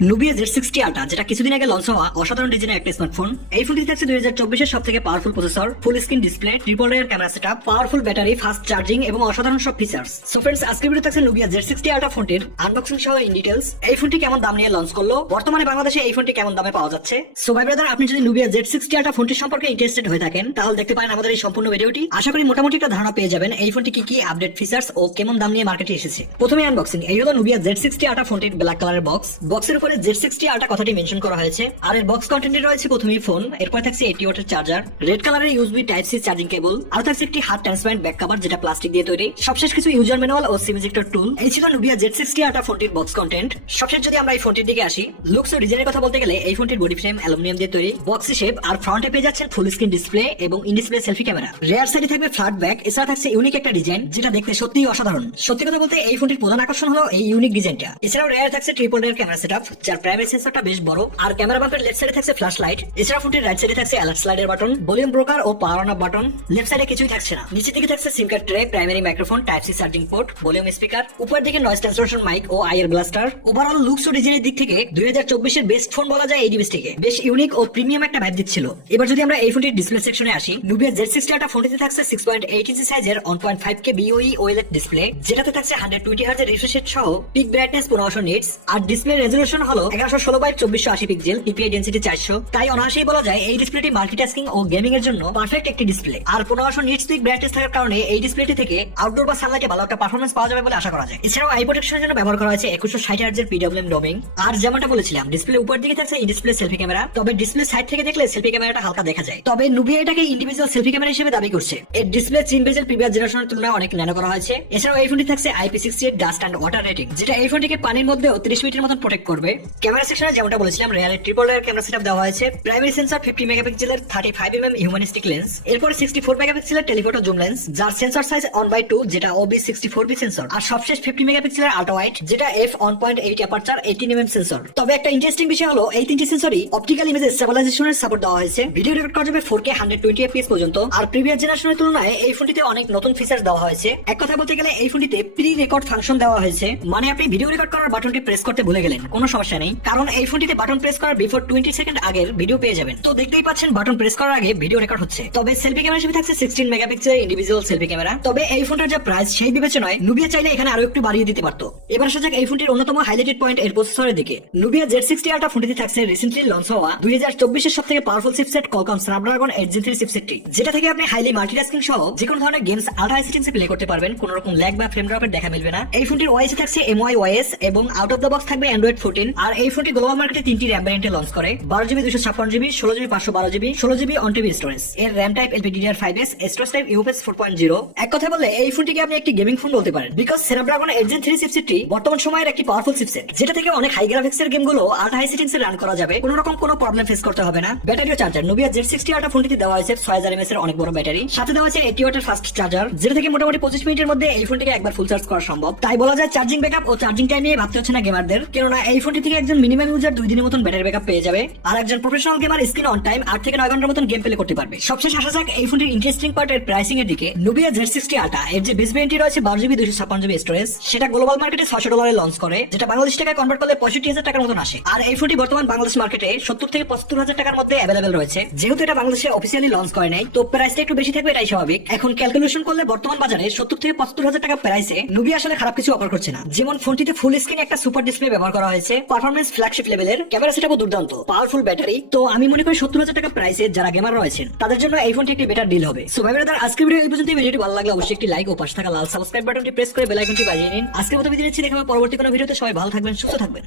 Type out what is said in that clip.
Nubia Z60 ultra, যেটা কিছুদিন আগে লঞ্চ হওয়া অসাধারণ ডিজাইনের একটা স্মার্টফোন। এই ফোনটি থাকছে 2024 সব থেকে powerful processor, full screen display, triple rare camera setup, powerful battery, fast charging এবং অসাধারণ সব ফিচার্স। সো ফ্রেন্ডস, আজকের ভিডিও থাকছে নুবিয়া Z60 আল্ট্রা ফোনটির আনবক্সিং সহ ইন ডিটেইলস। এই ফোনটি কেমন দাম নিয়ে লঞ্চ করলো, বর্তমানে বাংলাদেশে এই ফোনটি কেমন দামে পাওয়া যাচ্ছে। সো ভাই ব্রাদার, আপনি যদি নুবিয়া Z60 আল্ট্রা ফোনটির সম্পর্কে ইন্টারেস্টেড হয়ে থাকেন, তাহলে দেখতে পারেন আমাদের এই সম্পূর্ণ ভিডিওটি। আশা করি মোটামুটি একটা ধারণা পেয়ে যাবেন এই ফোনটি কি কি আপডেট ফিচার্স ও কেমন দাম নিয়ে মার্কেটে এসেছে। প্রথমে আনবক্সিং। এই হলো নুবিয়া Z60 আল্ট্রা ফোনটির ব্ল্যাক কালারের বক্স। বক্সের উপরে Z60 আল্ট্রা কথাটি মেনশন করা হয়েছে। আর এর বক্স কন্টেন্টে রয়েছে প্রথমেই ফোন, এরপর থাকছে 80 ওয়াটের চার্জার, রেড কালারের USB type C charging cable, আর থাকছে একটি হার্ড ট্রান্সপারেন্ট ব্যাক কভার যেটা প্লাস্টিক দিয়ে তৈরি। সবশেষ কিছু ইউজার ম্যানুয়াল ও সিম ইজেক্টর টুল। এই ছিল নুবিয়া Z60 আল্ট্রা ফোনটির বক্স কন্টেন্ট। সবশেষ যদি আমরা এই ফোনটির দিকে আসি, লুকস ও ডিজাইনের কথা বলতে গেলে এই ফোনটির বডি ফ্রেম অ্যালুমিনিয়াম দিয়ে তৈরি, বক্সি শেপ, আর ফ্রন্টে পেয়ে যাচ্ছেন ফুল স্ক্রিন ডিসপ্লে এবং in display selfie camera. Rare সাইডে থাকবে ফ্ল্যাট ব্যাক, এছাড়া থাকছে ইউনিক একটা ডিজাইন যেটা দেখতে সত্যিই অসাধারণ। সত্যি কথা বলতে এই ফোনটির প্রধান আকর্ষণ হলো এই ইউনিক ডিজাইনটা। এছাড়াও রেয়ার থাকছে ট্রিপল রেয়ার ক্যামেরা সেটআপ, যার প্রাইমারি সেন্সরটা বেশ বড়, আর ক্যামেরা বাম্পের লেফট সাইডে থাকছে ফ্ল্যাশ লাইট। এছাড়া ফোনটির রাইট সাইডে থাকছে অ্যালার্ট স্লাইডের বাটন, ভলিউম ব্রোকার ও power on off button. Left সাইডে কিছুই থাকছে না। নিচের দিকে থাকছে SIM card tray, primary microphone, type C charging port, volume speaker, উপর দিকে নয়েজ ক্যান্সেলেশন মাইক ও আইয়ার ব্লাস্টার। ওভারঅল লুকস ও ডিজাইনের দিক থেকে 2024 এর বেস্ট ফোন বলা যায় এই ডিভাইসটিকে। বেশ ইউনিক ও প্রিমিয়াম একটা ভাইব দিচ্ছিল। এবার যদি আমরা এই ফোনটির ডিসপ্লে সেকশনে আসি, নুবিয়া Z60 আল্ট্রা ফোনটিতে থাকছে 6.8 ইঞ্চি সাইজের 1.5K BOE OLED ডিসপ্লে, যেটাতে থাকছে 120 Hz এর রিফ্রেশ রেট সহ পিক ব্রাইটনেস 1500 নিটস, আর ডিসপ্লে রেজোলিউশন হলো 1116x2480 পিক্সেল, পিপিআই ডেনসিটি 400। তাই অনায়াসেই বলা যায় এই ডিসপ্লেটি মাল্টিটাস্কিং ও গেমিং এর জন্য পারফেক্ট একটি ডিসপ্লে। আর 1500 নিটস পিক ব্রাইটনেস থাকার কারণে এই ডিসপ্লেটি থেকে আউটডোর বা সানলাইটে ভালো একটা পারফরম্যান্স পাওয়া যাবে বলে আশা করা যায়। এছাড়াও আই প্রোটেকশনের জন্য ব্যবহার করা হয়েছে 2160 Hz এর PWM ডোমিং। আর যেমনটা বলেছিলাম, ডিসপ্লে উপর দিকে থাকছে ইন ডিসপ্লে সেলফি ক্যামেরা, তবে ডিসপ্লে সাইড থেকে দেখলে সেলফি ক্যামেরাটা হালকা দেখা যায়। তবে নুবিয়া এটাকে ইন্ডিভিজুয়াল সেলফি ক্যামেরা হিসেবে দাবি করছে। এর ডিসপ্লে চিন বেজেল প্রিভিয়াস জেনারেশনের তুলনায় অনেক ন্যানো করা হয়েছে। এছাড়াও এই ফোনটি থাকছে IP68 dust and water rating, যেটা এই ফোনটিকে পানির মধ্যে 30 মিনিটের মতন প্রোটেক্ট করবে। ক্যামেরা সেকশনে যেমনটা বলেছিলাম, রিয়ালের ট্রিপল লেয়ার ক্যামেরা সেটআপ দেওয়া হয়েছে। প্রাইমারি সেন্সর 50 মেগাপিক্সেলের 35mm হিউম্যানিস্টিক লেন্স, এরপর 64 মেগাপিক্সেলের টেলিফোটো জুম লেন্স, যার সেন্সর সাইজ 1/2 যেটা OB64B সেন্সর, আর সবশেষ 50 মেগাপিক্সেলের আল্ট্রা ওয়াইড যেটা f1.8 অ্যাপারচার 18mm সেন্সর। তবে একটা ইন্টারেস্টিং বিষয় হলো এই তিনটি সেন্সরই অপটিক্যাল ইমেজ স্টেবিলাইজেশনের সাপোর্ট দেওয়া হয়েছে। ভিডিও রেকর্ড করা যাবে 4K 120 FPS পর্যন্ত। আর প্রিভিয়াস জেনারেশনের তুলনায় এই ফোনটিতে অনেক নতুন ফিচার দেওয়া হয়েছে। এক কথা বলতে গেলে এই ফোনটিতে প্রি রেকর্ড ফাংশন দেওয়া হয়েছে, মানে আপনি ভিডিও রেকর্ড করার বাটনটি প্রেস করতে ভুলে গেলেন, কোনো সমস্যা নেই, কারণ এই ফোনটিতে বাটন প্রেস করার বিফোর 20 সেকেন্ড আগের ভিডিও পেয়ে যাবেন। তো দেখতেই পাচ্ছেন বাটন প্রেস করার আগে ভিডিও রেকর্ড হচ্ছে। তবে সেলফি ক্যামেরা হিসেবে থাকছে 16 মেগাপিক্সেলের ইন্ডিভিজুয়াল সেলফি ক্যামেরা। তবে এই ফোনটার যে প্রাইস সেই বিবেচনায় নুবিয়া চাইলে এখানে আরো একটু বাড়িয়ে দিতে পারতো। এবার আসা যাক এই ফোনটির অন্যতম হাইলাইটেড পয়েন্ট এর প্রসেসরের দিকে। নুবিয়া Z60 আল্ট্রা ফোনটিতে থাকছে রিসেন্টলি লঞ্চ হওয়া 2024 এর সবথেকে powerful chipset Qualcomm Snapdragon 8 Gen 3 চিপসেটটি, যেটা থেকে আপনি হাইলি মাল্টিটাস্কিং সহ যে কোনো ধরনের গেমস আল্ট্রা হাই সেটিংসে প্লে করতে পারবেন, কোনো রকম ল্যাগ বা ফ্রেম ড্রপের দেখা মিলবে না। এই ফোনটির ওএস এ থাকছে MY OS এবং আউট অফ দ্য বক্স থাকবে Android 14। আর এই ফোনটি গ্লোবাল মার্কেটে 3টি র‍্যাম ভ্যারিয়েন্টে লঞ্চ করে, 12GB 256GB, 16GB 512GB, 16GB অন-টিবি স্টোরেজ। এর RAM type LPDDR5S, storage type UFS 4.0। এক কথা বললে এই ফোনটিকে আপনি একটি গেমিং ফোন বলতে পারেন, বিকজ Snapdragon 8 Gen 3 চিপসেটটি বর্তমান সময়ের একটি পাওয়ারফুল চিপসেট, যেটা থেকে অনেক হাই গ্রাফিক্সের গেমগুলো আল্ট্রা হাই সেটিংসে রান করা যাবে, কোনো রকম কোনো প্রবলেম ফেস করতে হবে না। ব্যাটারি ও চার্জার। নুবিয়া Z60 আল্ট্রা ফোনটিতে দেওয়া হয়েছে 6000 mAh এর অনেক বড় ব্যাটারি, সাথে দেওয়া আছে 80 ওয়াটের ফাস্ট চার্জার, যেটা থেকে মোটামুটি 25 মিনিটের মধ্যে এই ফোনটিকে একবার ফুল চার্জ করা সম্ভব। তাই বলা যায় চার্জিং ব্যাকআপ ও চার্জিং টাইম নিয়ে ভাবতে হচ্ছে না গেমারদের, কেননা এই ফোনটি থেকে একজন মিনিমাম ইউজার 2 দিনের মতন ব্যাটারি ব্যাকআপ পেয়ে যাবে, আর একজন professional gamer screen on time 8 থেকে 9 ঘন্টার মতন গেম প্লে করতে পারবে। সবশেষ আসা যাক এই ফোনটির ইন্টারেস্টিং পার্টের প্রাইসিং এর দিকে। নুবিয়া Z60 আল্ট্রা এর যে বেস ভ্যারিয়েন্টটি রয়েছে 12GB 256GB স্টোরেজ, সেটা গ্লোবাল মার্কেটে $600 লঞ্চ করে, যেটা বাংলাদেশ টাকায় কনভার্ট করলে 65,000 টাকার মতন আসে। আর এই ফোনটি বর্তমান বাংলাদেশ মার্কেটে 70 থেকে 75,000 টাকার মধ্যে অ্যাভেলেবেল রয়েছে। যেহেতু এটা বাংলাদেশে অফিসিয়ালি লঞ্চ করে নাই, তো প্রাইসটা একটু বেশি থাকবে, এটাই স্বাভাবিক। এখন ক্যালকুলেশন করলে বর্তমান বাজারে 70 থেকে 75,000 টাকা প্রাইসে নুবিয়া আসলে খারাপ কিছু অফার করছে না। যেমন ফোনটিতে ফুল স্ক্রিন একটা সুপার ডিসপ্লে ব্যবহার করা হয়েছে, পারফরম্যান্স ফ্ল্যাগশিপ লেভেলের, ক্যামেরা সেটআপও দুর্দান্ত, পাওয়ারফুল ব্যাটারি। তো আমি মনে করি 70,000 টাকা প্রাইসে যারা গেমার রয়েছেন তাদের জন্য এই ফোনটি একটি বেটার ডিল হবে। সো ভাই ব্রাদার, আজকের ভিডিও এই পর্যন্ত। ভিডিওটি ভালো লাগলে অবশ্যই একটি লাইক ও পাশে থাকা লাল সাবস্ক্রাইব বাটনটি প্রেস করে বেল আইকনটি বাজিয়ে নিন। আজকের মতো বিদায় নিচ্ছি, দেখা হবে পরবর্তী কোনো ভিডিওতে। সবাই ভালো থাকবেন, সুস্থ থাকবেন।